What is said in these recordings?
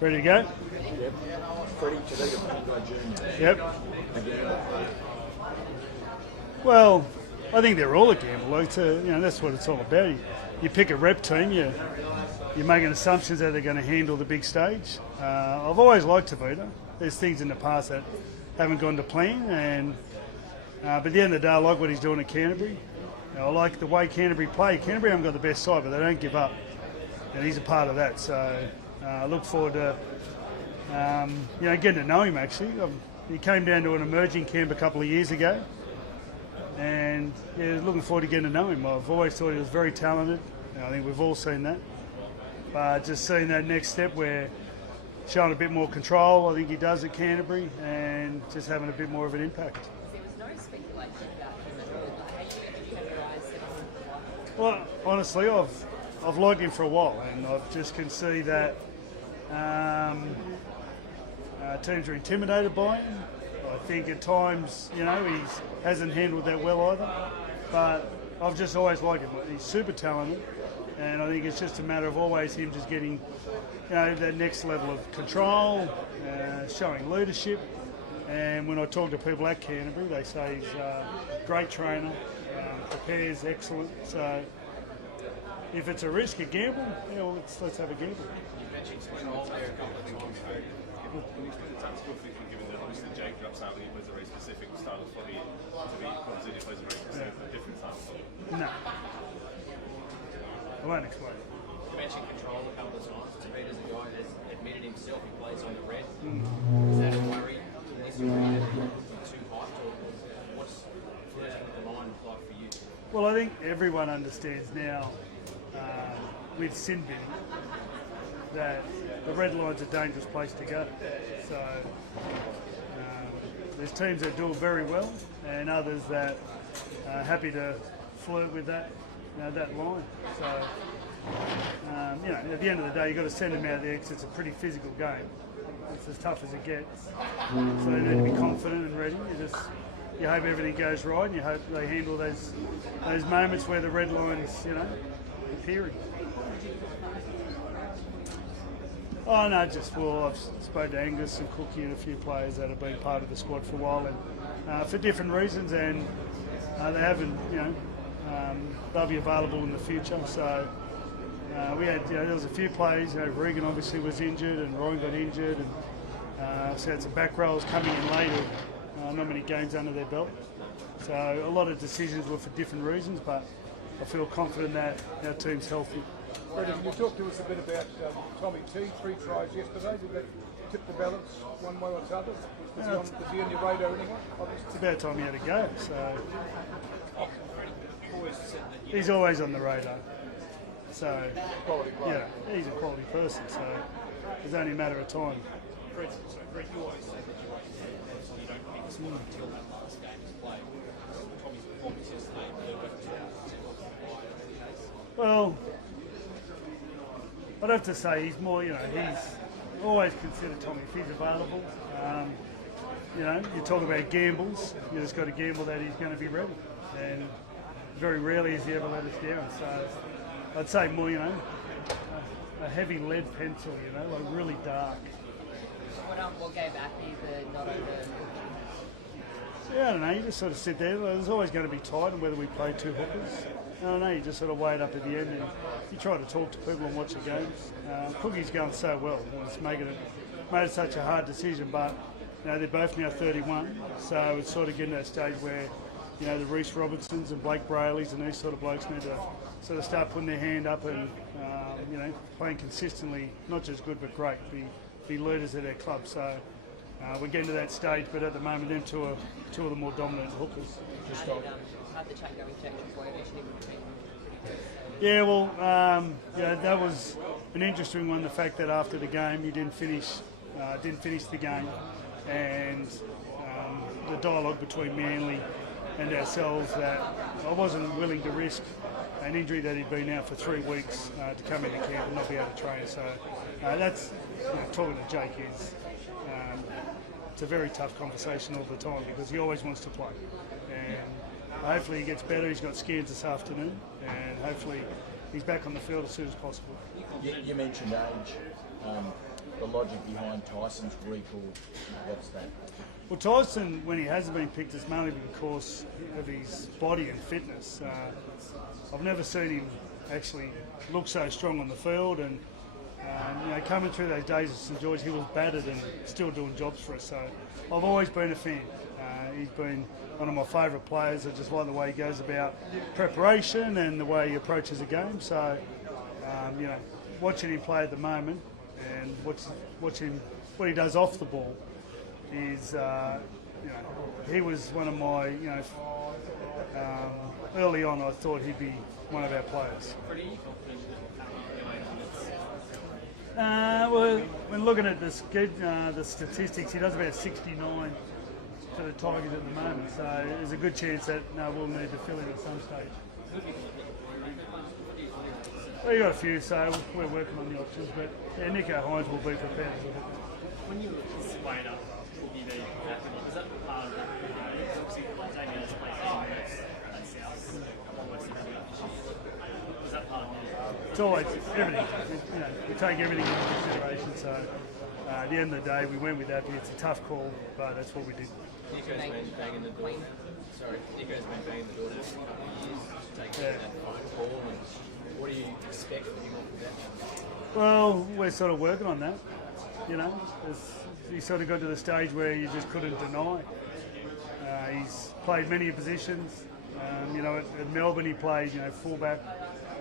Ready to go? Yep. Freddy today to Pongo Junior. Yep. Again. Well, I think they're all a gamble. Like that's what it's all about. You pick a rep team, you're making assumptions that they're going to handle the big stage. I've always liked Tabita. There's things in the past that haven't gone to plan, but at the end of the day, I like what he's doing at Canterbury. I like the way Canterbury play. Canterbury haven't got the best side, but they don't give up, and he's a part of that. So I look forward to getting to know him. Actually, he came down to an emerging camp a couple of years ago, and looking forward to getting to know him. I've always thought he was very talented. I think we've all seen that, but just seeing that next step where showing a bit more control, I think he does at Canterbury, and just having a bit more of an impact. There was no speculation about him at all. How did you have your eyes set on him? Well, honestly, I've liked him for a while, and I've just can see that teams are intimidated by him. I think at times, he hasn't handled that well either. But I've just always liked him. He's super talented, and I think it's just a matter of always him just getting, that next level of control, showing leadership. And when I talk to people at Canterbury, they say he's a great trainer, prepares excellent. So if it's a risk, a gamble, let's have a gamble. You mentioned control there a couple of times. Can you explain the tactical thinking, given that obviously Jake drops out and he plays a very specific style of footy, to be considered he plays a very specific, different style of footy? No. I won't explain. You mentioned control a couple of times. Tabita's a guy that's admitted himself he plays on the red. Is that a worry in this arena that you're too hyped, or what's floating in the mind like for you? Well, I think everyone understands now with sin binning that the red line's a dangerous place to go. So there's teams that do it very well, and others that are happy to flirt with that line. So at the end of the day, you've got to send them out there because it's a pretty physical game. It's as tough as it gets. So they need to be confident and ready. You hope everything goes right, and you hope they handle those moments where the red line's appearing. Oh no, I've spoken to Angus and Cookie and a few players that have been part of the squad for a while, and for different reasons, and they haven't, they'll be available in the future. So we had, there was a few players. Regan obviously was injured, and Ryan got injured, and so had some back rows coming in later. Not many games under their belt, so a lot of decisions were for different reasons. But I feel confident that our team's healthy. Freddie, can you talk to us a bit about Tommy T? 3 tries yesterday. Did that tip the balance one way or the other? Was he on your radar anyway? It's about time he had a go. So he's always on the radar. So he's a quality person. So it's only a matter of time. Fred, you always say that you don't pick the squad until that last game is played. Tommy's performance yesterday, well, I'd have to say he's more, he's always considered Tommy if he's available. You talk about gambles, you just got to gamble that he's going to be ready. And very rarely has he ever let us down. So I'd say more, a heavy lead pencil, like really dark. What gave Appy the not over? Yeah, I don't know, you just sort of sit there. There's always going to be tight on whether we play 2 hookers. I don't know, you just sort of wait up at the end and you try to talk to people and watch the games. Cookie's going so well, it's made it such a hard decision, but they're both now 31, so it's sort of getting to that stage where the Reece Robertsons and Blake Brayleys and these sort of blokes need to sort of start putting their hand up and playing consistently, not just good but great, be leaders of their club. So we're getting to that stage, but at the moment them two are two of the more dominant hookers. How'd the chat go with Jake before eventually between Yeah, well, that was an interesting one. The fact that after the game he didn't finish the game, and the dialogue between Manly and ourselves that I wasn't willing to risk an injury that he'd been out for 3 weeks to come into camp and not be able to train. So that's talking to Jake is. It's a very tough conversation all the time because he always wants to play, and hopefully he gets better. He's got scans this afternoon, and hopefully he's back on the field as soon as possible. You mentioned age. The logic behind Tyson's recall? What's that? Well, Tyson, when he hasn't been picked, it's mainly because of his body and fitness. I've never seen him actually look so strong on the field, and coming through those days at St George, he was battered and still doing jobs for us. So I've always been a fan. He's been one of my favourite players. I just like the way he goes about preparation and the way he approaches a game. So, watching him play at the moment and watching what he does off the ball is, he was one of my, early on I thought he'd be one of our players. Well, when looking at the statistics, he does about 69 for the Tigers at the moment, so there's a good chance that we'll need to fill in at some stage. We've got a few, so we're working on the options, but Nico Hines will be prepared. When you weighed up the capacity, was that part of it? Obviously, Damien has played 10 minutes at South, almost every other. Was that part of it? It's always everything. We take everything into consideration, so at the end of the day, we went with that. It's a tough call, but that's what we did. Nico's been banging the door. Nico's been banging the door for a couple of years, taking that phone call. And what do you expect from him off that? Well, we're sort of working on that. He sort of got to the stage where you just couldn't deny. He's played many positions. At Melbourne he played, fullback,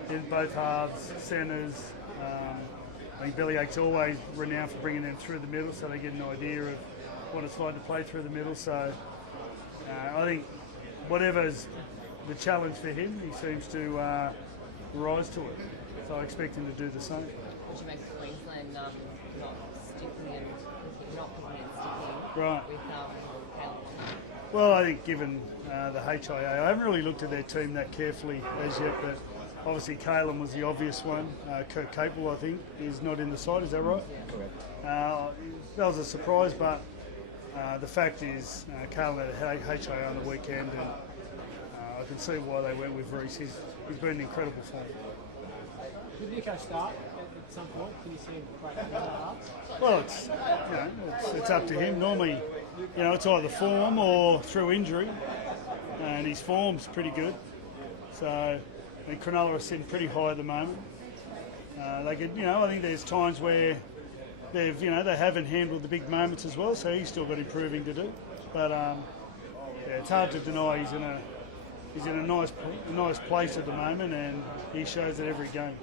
in both halves, centres. I think Bellyache's always renowned for bringing them through the middle, so they get an idea of what it's like to play through the middle. So I think whatever's the challenge for him, he seems to rise to it. So I expect him to do the same. Would you make Queensland not sticking and not putting and sticking Right. with Caleb? Well, I think given the HIA, I haven't really looked at their team that carefully as yet, but obviously Caleb was the obvious one. Kirk Capel, I think, is not in the side, is that right? Correct. That was a surprise, but the fact is Caleb had HIA on the weekend, and I can see why they went with Reece. He's been in incredible form. Did Nico start at some point? Can you see him break into halves? Well, it's up to him. Normally, it's either form or through injury, and his form's pretty good. So, I mean, Cronulla are sitting pretty high at the moment. I think there's times where they haven't handled the big moments as well. So he's still got improving to do. But it's hard to deny he's in a nice place at the moment, and he shows it every game.